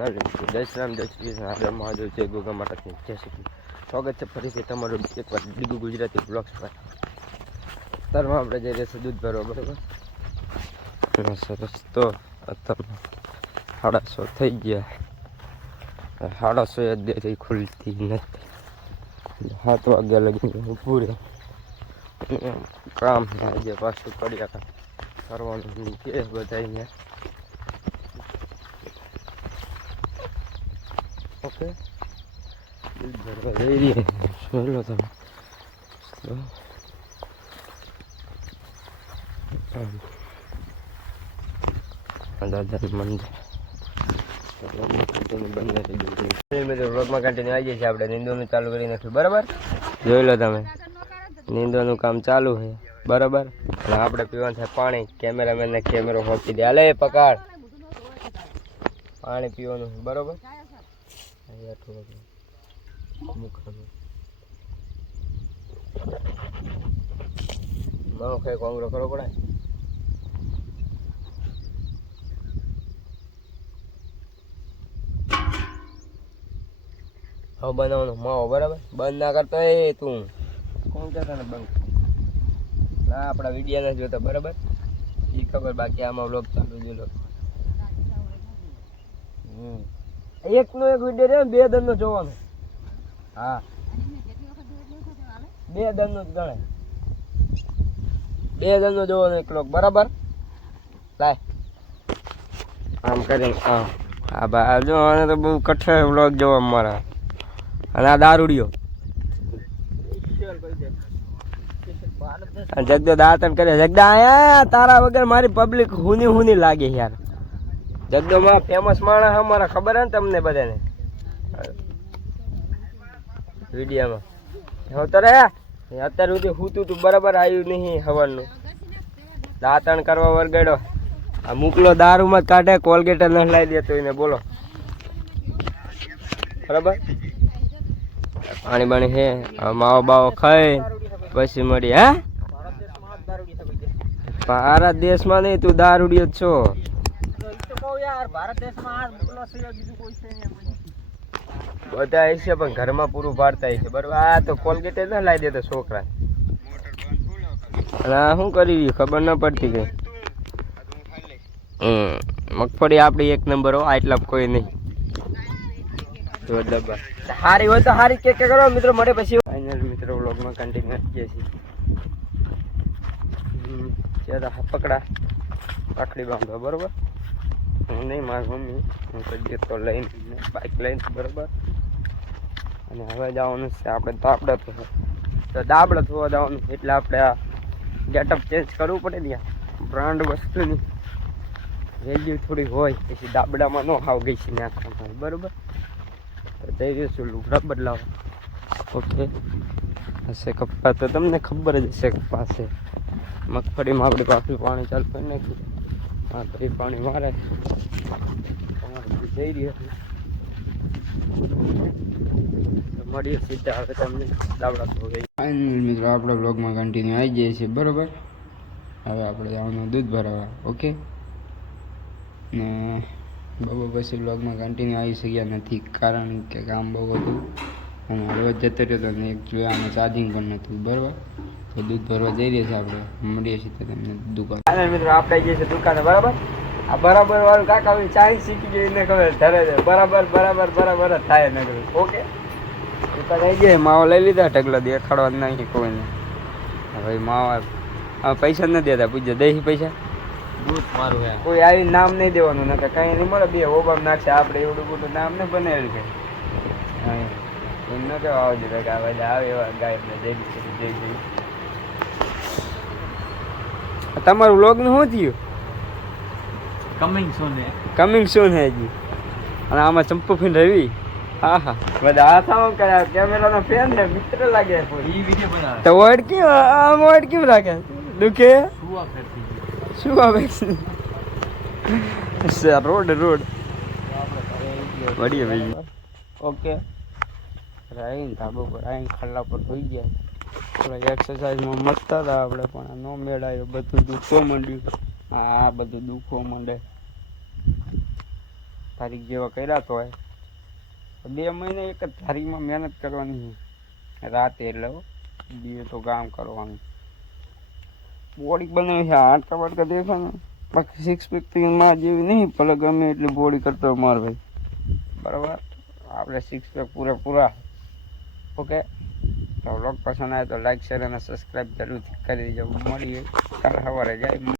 Channel જય શ્રી રામ જય શ્રી કૃષ્ણ આગળ મહાદેવ જય ગોગા માતા જય શ્રી સ્વાગત છે ફરીથી તમારું એકવાર ડીગુ ગુજરાતી બ્લોગ્સ પર. અત્યારમાં આપણે જઈ રહ્યા છીએ દૂધ ભરવા, બરાબર? સરસ. તો અત્યારમાં 6:30 થઈ ગયા. 6:30 દેરી ખુલતી નથી. 7 વાગ્યા લગી પૂરે કામ આજે પાછું કર્યા કરવાનું કે બધાને. ઓકે, દૂધ ભરવા જઈ રહીએ. ચાલો તમે દાદાનું મંદિર રોડમાં કન્ટિન્યુ આવી જાય છે. આપણે નીંદવાનું ચાલુ કરી નાખ્યું, બરાબર? જોઈ લો તમે, નીંદવાનું કામ ચાલુ છે, બરાબર? અને આપણે પીવાનું થાય પાણી. કેમેરામેનને કેમેરો હોપી દે. હાલે પકડ, પાણી પીવાનું, બરાબર? કઈ કોંગરો કરવો પડે. હવે બનાવવાનો માવો, બરાબર? બંધ ના કરતો એ તું કોણ કહેતા ને બંધ ના. આપણા વિડીયો ના જોતા, બરાબર? એ ખબર. બાકી આમાં વ્લોગ ચાલુ જોઈ લો. એકનો એક વિડીયો છે, 2 દરનો જોવાનો. હા, 2 દરનો જ ગણાય. 2 દરનો જોવાનો એક લોક, બરાબર? લાય આમ કરીને. હા ભાઈ, જો આને તો બહુ કઠણ વ્લોગ જોવા મારા. અને આ દારૂડિયો જગદો દાતન કરે. જગદા આયા તારા વગર મારી પબ્લિક હુની લાગે યાર. જગદો માં ફેમસ માણસ અમારા, ખબર હે ને તમને બધાને વિડીયોમાં. અત્યાર સુધી હું તું બરાબર આવ્યું નહીં. હવાનું દાંતણ કરવા વરગાડ્યો. આ મૂકલો દારૂમાં કાઢે, કોલગેટ ન લાવી દેતો એને, બોલો, બરાબર? પાણી બાણી હે. માવો બાવો ખાઈ પછી મળી. હે, ભારત દેશમાં નહીં, તું દારૂડિયો જ છો. બધા હશે પણ ઘરમાં પૂરું પાડતા હશે, બરાબર? આ તો કોલગેટ ના લાવી દેતો છોકરા. અને આ શું કરી રહ્યું ખબર ન પડતી કઈ. મગફળી આપડી 1 નંબર હો, આટલા કોઈ નહીં. હારી હોય તો હારી કે કરો મિત્રો. મળે પછી ફાઇનલ મિત્રો વ્લોગમાં કન્ટિન્યુ કરીએ છીએ. પકડા પાખડી બાંધો, બરોબર? હું નહીં, મારી મમ્મી. હું તો દેતો લઈને બાઇક લઈને, બરોબર? અને હવે જવાનું છે આપણે દાબડા થવા. તો દાબડા થવા જવાનું, એટલે આપણે આ ગેટઅપ ચેન્જ કરવું પડે ને. બ્રાન્ડ વસ્તુની વેલ્યુ થોડી હોય, પછી દાબડામાં ન હાવ ગઈ છે નાખવાનું, બરોબર? તો જઈ રહ્યું છું લુગડા બદલાવા. ઓકે, હશે કપ્પા તો તમને ખબર જ હશે. કપ્પા છે. મગફળીમાં આપણે પાછું પાણી ચાલુ કરી નાખ્યું. હા, તો એ પાણી મારે જઈ રહ્યો. મળીએ સીધા હવે તમને દાબડા થવા. ફાઇનલ મિત્રો આપણે બ્લોગમાં કન્ટિન્યુ આવી જઈએ છીએ, બરોબર? હવે આપણે જવાનું દૂધ ભરાવા. ઓકે, ને બહુ પછી બ્લોગમાં કન્ટિન્યુ આવી શક્યા નથી, કારણ કે કામ બહુ હતું અને હળવદ જતો રહ્યો હતો. અને એક જોયામાં ચાર્જિંગ પણ નહોતું, બરાબર? તો દૂધ ભરવા જઈ રહ્યા છે આપણે. મળીએ છીએ તમને દુકાન. મિત્રો આપણે જઈએ છીએ દુકાને, બરાબર? આ બરાબર વાળું કાકા ચાઇનીઝ શીખી ગઈ એને ખબર ધરે છે. બરાબર બરાબર બરાબર જ થાય ને. ઓકે, દુકાન આવી જાય. માવો લઈ લીધા, ઢગલા દેખાડવા નહીં કોઈને. હવે માવા પૈસા નથી દેતા. પૂછે દઈ પૈસા મારું કોઈ આવી નામ નહીં દેવાનું, ને કઈ નહીં મળે. 2 ઓબામ નાખશે. આપણે એવડું બધું નામ ને બનાવેલું છે. એમ ન કહેવા આવજો કે આવે એવા ગાય જઈ જઈ. તમારું વ્લોગ નું શું થયું? કમિંગ સૂન હે જી. અને આમાં ચંપુ ફીન રવિ. હા હા, બધા હાથ કર્યા. કેમેરાનો ફેન છે, મિત્ર લાગે. તો વર્ડ કેમ આમ વર્ડ કેમ રાખે? દુખે શું આવે? રોડ મળીએ ભાઈ. ઓકે, આવીને ધાબા પર આવીને ખાલા પર હોઈ ગયા. થોડા એક્સરસાઇઝમાં મસ્ત હતા આપણે, પણ ન મેળાયો. બધું દુખવા માંડ્યું. આ બધું દુખવા માંડે. તારીખ જેવા કર્યા તો હોય 2 મહિને એક જ તારીખમાં મહેનત કરવાની રાતે એટલે બીજું તો કામ કરવાનું બોડી બનાવી છે આટકા વાટકા દેખો ને બાકી 6 પેક તો માં જેવી નહીં ભલે ગમે એટલી બોડી કરતો માર ભાઈ બરાબર આપણે 6 પેક પૂરા ઓકે તો વ્લોગ પસંદ આવે તો લાઈક શેર અને સબસ્ક્રાઈબ જરૂરથી કરી દેજો મળીએ કાલે સવારે જાય